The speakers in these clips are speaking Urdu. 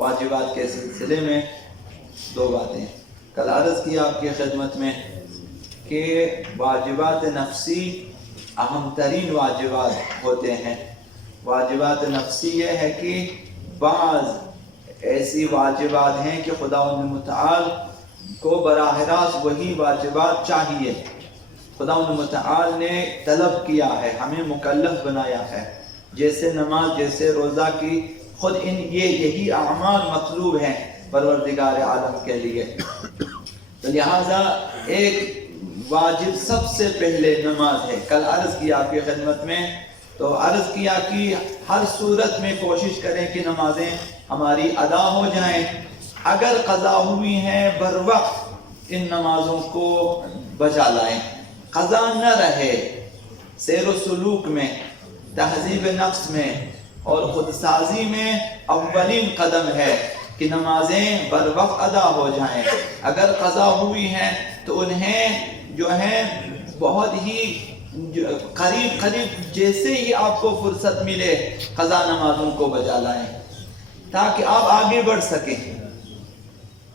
واجبات کے سلسلے میں دو باتیں کل عرض کی آپ کی خدمت میں کہ واجبات نفسی اہم ترین واجبات ہوتے ہیں. واجبات نفسی یہ ہے کہ بعض ایسی واجبات ہیں کہ خداوند متعال کو براہ راست وہی واجبات چاہیے. خداوند متعال نے طلب کیا ہے، ہمیں مکلف بنایا ہے، جیسے نماز، جیسے روزہ کی خود یہی اعمال مطلوب ہیں پروردگار عالم کے لیے. تو لہٰذا ایک واجب سب سے پہلے نماز ہے. کل عرض کیا آپ کی خدمت میں، تو عرض کیا کہ ہر صورت میں کوشش کریں کہ نمازیں ہماری ادا ہو جائیں. اگر قضا ہوئی ہیں بر وقت ان نمازوں کو بچا لائیں. قضا نہ رہے، سیر و سلوک میں، تہذیب نفس میں اور خودسازی میں اولین قدم ہے کہ نمازیں بر وقت ادا ہو جائیں. اگر قضا ہوئی ہیں تو انہیں جو ہے بہت ہی قریب جیسے ہی آپ کو فرصت ملے قضا نمازوں کو بجا لائیں تاکہ آپ آگے بڑھ سکیں.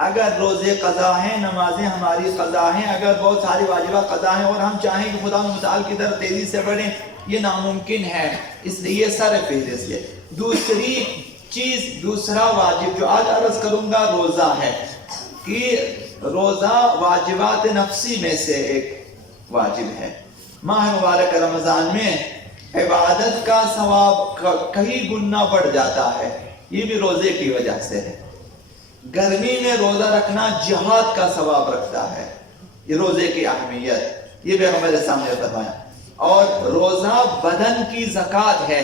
اگر روزے قضا ہیں، نمازیں ہماری قضا ہیں، اگر بہت ساری واجبات قضا ہیں اور ہم چاہیں کہ خدا متعال کی طرف تیزی سے بڑھیں، یہ ناممکن ہے. اس لیے سر فہرست ہے. دوسری چیز، دوسرا واجب جو آج عرض کروں گا روزہ ہے کہ روزہ واجبات نفسی میں سے ایک واجب ہے. ماہ مبارک رمضان میں عبادت کا ثواب کئی گنا بڑھ جاتا ہے، یہ بھی روزے کی وجہ سے ہے. گرمی میں روزہ رکھنا جہاد کا ثواب رکھتا ہے، یہ روزے کی اہمیت یہ پیغمبر نے سامنے فرمایا. اور روزہ بدن کی زکوٰۃ ہے.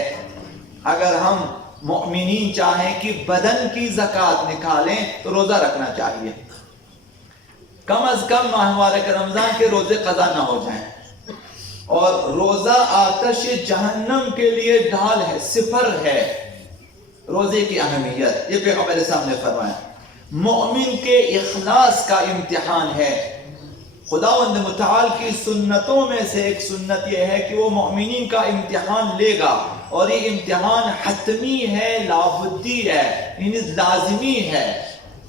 اگر ہم مؤمنین چاہیں کہ بدن کی زکوٰۃ نکالیں تو روزہ رکھنا چاہیے. کم از کم ماہ مبارک رمضان کے روزے قضا نہ ہو جائیں. اور روزہ آتش جہنم کے لیے ڈھال ہے، سپر ہے. روزے کی اہمیت یہ پیغمبر نے سامنے فرمایا. مومن کے اخلاص کا امتحان ہے. خداوند متعال کی سنتوں میں سے ایک سنت یہ ہے کہ وہ مومنین کا امتحان لے گا، اور یہ امتحان حتمی ہے، لابدی ہے، یعنی لازمی ہے.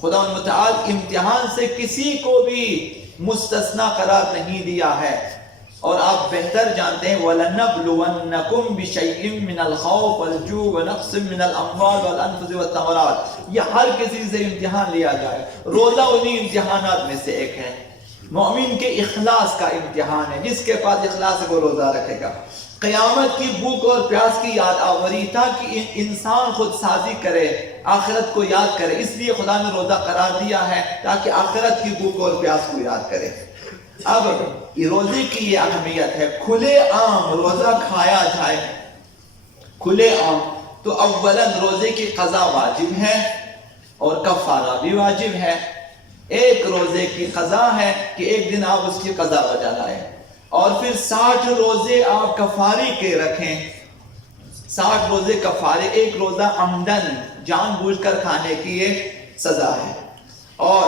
خداوند متعال امتحان سے کسی کو بھی مستثنا قرار نہیں دیا ہے. اور آپ بہتر جانتے ہیں وَلَنَبْلُوَنَّكُمْ بِشَيْءٍ مِّنَ الْخَوْفِ وَالْجُوعِ وَنَقْصٍ مِّنَ الْأَمْوَالِ وَالْأَنفُسِ وَالثَّمَرَاتِ. یہ ہر کسی سے امتحان لیا جائے. روزہ انہی امتحانات میں سے ایک ہے. مومن کے اخلاص کا امتحان ہے. جس کے پاس اخلاص ہے وہ روزہ رکھے گا. قیامت کی بھوک اور پیاس کی یاد آوری تھا کہ انسان خود سازی کرے، آخرت کو یاد کرے. اس لیے خدا نے روزہ قرار دیا ہے تاکہ آخرت کی بھوک اور پیاس کو یاد کرے. اب روزے کی یہ اہمیت ہے. کھلے عام روزہ کھایا جائے، کھلے عام، تو اولاً روزے کی قضا واجب ہے اور کفارہ بھی واجب ہے. ایک روزے کی قضا ہے کہ ایک دن آپ اس کی قضا بجا لائیں، اور پھر 60 روزے آپ کفاری کے رکھیں. 60 روزے کفارے. ایک روزہ عمدن جان بوجھ کر کھانے کی یہ سزا ہے، اور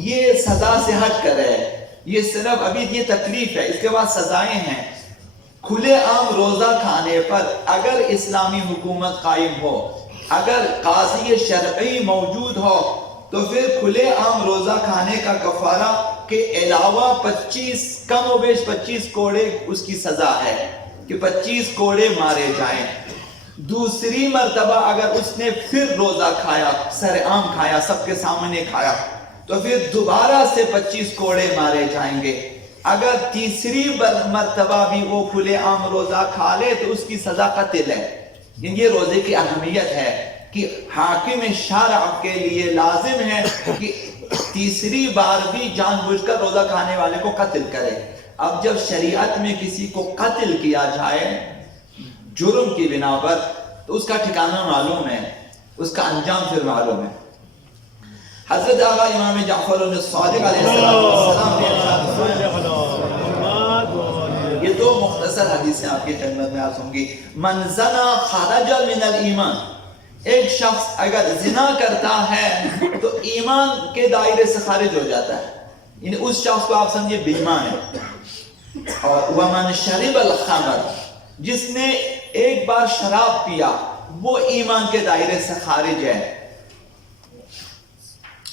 یہ سزا سے ہٹ کر ہے. یہ صرف ابھی یہ تکلیف ہے، اس کے بعد سزائیں ہیں. کھلے عام روزہ کھانے پر اگر اسلامی حکومت قائم ہو، اگر قاضی شرعی موجود ہو، تو پھر کھلے عام روزہ کھانے کا کفارہ کے علاوہ 25 کم و بیش 25 کوڑے اس کی سزا ہے کہ 25 کوڑے مارے جائیں. دوسری مرتبہ اگر اس نے پھر روزہ کھایا، سر عام کھایا، سب کے سامنے کھایا، تو پھر دوبارہ سے 25 کوڑے مارے جائیں گے. اگر تیسری مرتبہ بھی وہ کھلے عام روزہ کھا لے تو اس کی سزا قتل ہے. یہ روزے کی اہمیت ہے کہ حاکم شرع کے لیے لازم ہے کہ تیسری بار بھی جان بوجھ کر روزہ کھانے والے کو قتل کرے. اب جب شریعت میں کسی کو قتل کیا جائے جرم کی بنا پر تو اس کا ٹھکانہ معلوم ہے، اس کا انجام پھر معلوم ہے. حضرت آقا امام جعفر الصادق علیہ السلام نے یہ دو مختصر حدیثیں آپ کی خدمت میں عرض ہوں گی. من زنا خرج من الایمان. ایک شخص اگر زنا کرتا ہے تو ایمان کے دائرے سے خارج ہو جاتا ہے، یعنی اس شخص کو آپ سمجھے بے ایمان ہے. اور ومن شرب الخمر، جس نے ایک بار شراب پیا وہ ایمان کے دائرے سے خارج ہے.